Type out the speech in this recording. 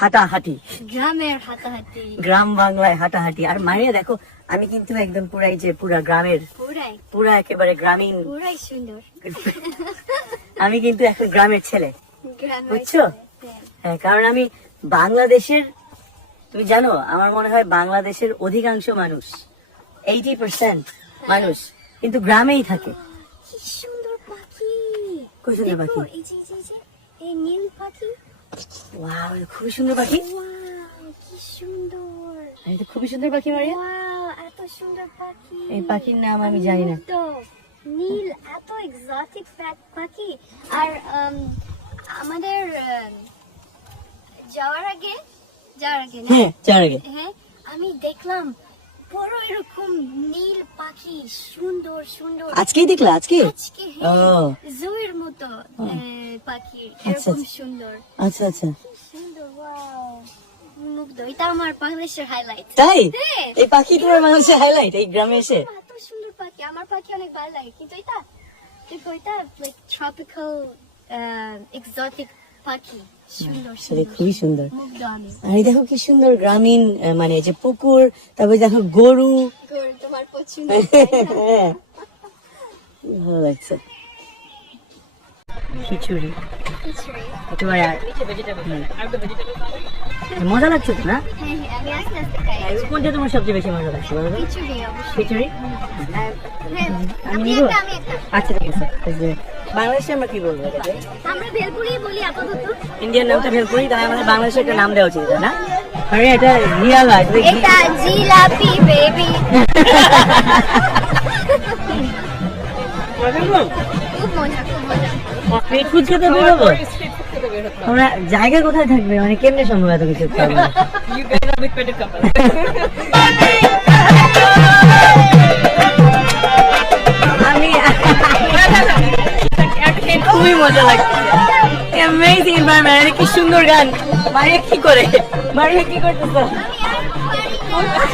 হাঁটাহাঁটি, গ্রামের হাতাহাতি, গ্রাম বাংলায় হাঁটাহাঁটি। আর মারিয়া দেখো, আমি কিন্তু একদম পুরাই যে পুরা গ্রামের, পুরা একেবারে গ্রামীণ, পুরাই সুন্দর। আমি কিন্তু এখন গ্রামের ছেলে, গ্রামের বুঝছো? ছেলে, হ্যাঁ। হ্যাঁ, কারণ আমি বাংলাদেশের, তুমি জানো আমার মনে হয় বাংলাদেশের অধিকাংশ মানুষ 80% মানুষ কিন্তু গ্রামেই থাকে। কি সুন্দর পাখি! কই সুন্দর দেখো, পাখি? এই যে, এই নীল পাখি। ওয়াও, খুবই সুন্দর পাখি। ওয়াও, কি সুন্দর! এটা খুবই সুন্দর পাখি মারিয়া। ওয়াও, এত সুন্দর পাখি! এই পাখির নাম আমি জানি না। মুগ্ধ। নীল, এত এক্সোটিক পাখি। আর আমাদের যাওয়ার আগে না? হ্যাঁ, যার আগে হ্যাঁ, আমি দেখলাম বড় এরকম নীল পাখি, সুন্দর সুন্দর। আজকেই দেখলা? আজকে? আজকে ও জুয়ের মতো পাখি, আচ্ছা, এরকম সুন্দর। আচ্ছা আচ্ছা, সুন্দর, ওয়াও, মুগ্ধ। এটা আমার বাংলাদেশের হাইলাইট। তাই? হ্যাঁ। এই পাখি তোমার মানুষের হাইলাইট এই গ্রামে এসে? এত সুন্দর পাখি, আমার পাখি অনেক ভালো লাগে, কিন্তু এটা দেখো, এটা লাইক ট্রপিক্যাল এক্সোটিক পাখি, সুন্দর আসলে সুন্দর। খুবই সুন্দর। মুগ্ধ আমি। আর এই দেখো কি সুন্দর গ্রামীণ, মানে যে পুকুর, তারপরে দেখো গরু। গরু তোমার পছন্দ? হ্যাঁ, ভালো লাগছে। খিচুড়ি খিচুড়ি। একেবারে মজা লাগছে তো না? হ্যাঁ, আমি আস্তে আস্তে খাই। কোনটা তোমার সবচেয়ে বেশি মজা লাগছে বলো তো? খিচুড়ি অবশ্যই। খিচুড়ি? হ্যাঁ, আমি আপনি নিবো? একটা, আমি একটা। আচ্ছা ঠিক আছে। এই যে বাংলাদেশে আমরা কি বলবো এটাকে? আমরা ভেলপুরি বলি আপাতত। ইন্ডিয়ান নামটা ভেলপুরি, তাই আমাদের বাংলাদেশে একটা নাম দেওয়া উচিত, তাই না? আরে এটা রিয়াল আছে। এটা জিলাপি বেবি। খুব মজা, খুব মজা। স্ট্রিট ফুড খেতে বেরোবো? আমরা জায়গা কোথায় থাকবে, মানে কেমনে সম্ভব এত কিছু খাবো? আমি খুবই মজা লাগছে। অ্যামেজিং এনভায়রনমেন্ট, কি সুন্দর গান। মারিয়া কি করে, মারিয়া কি করতেছো? আমি আর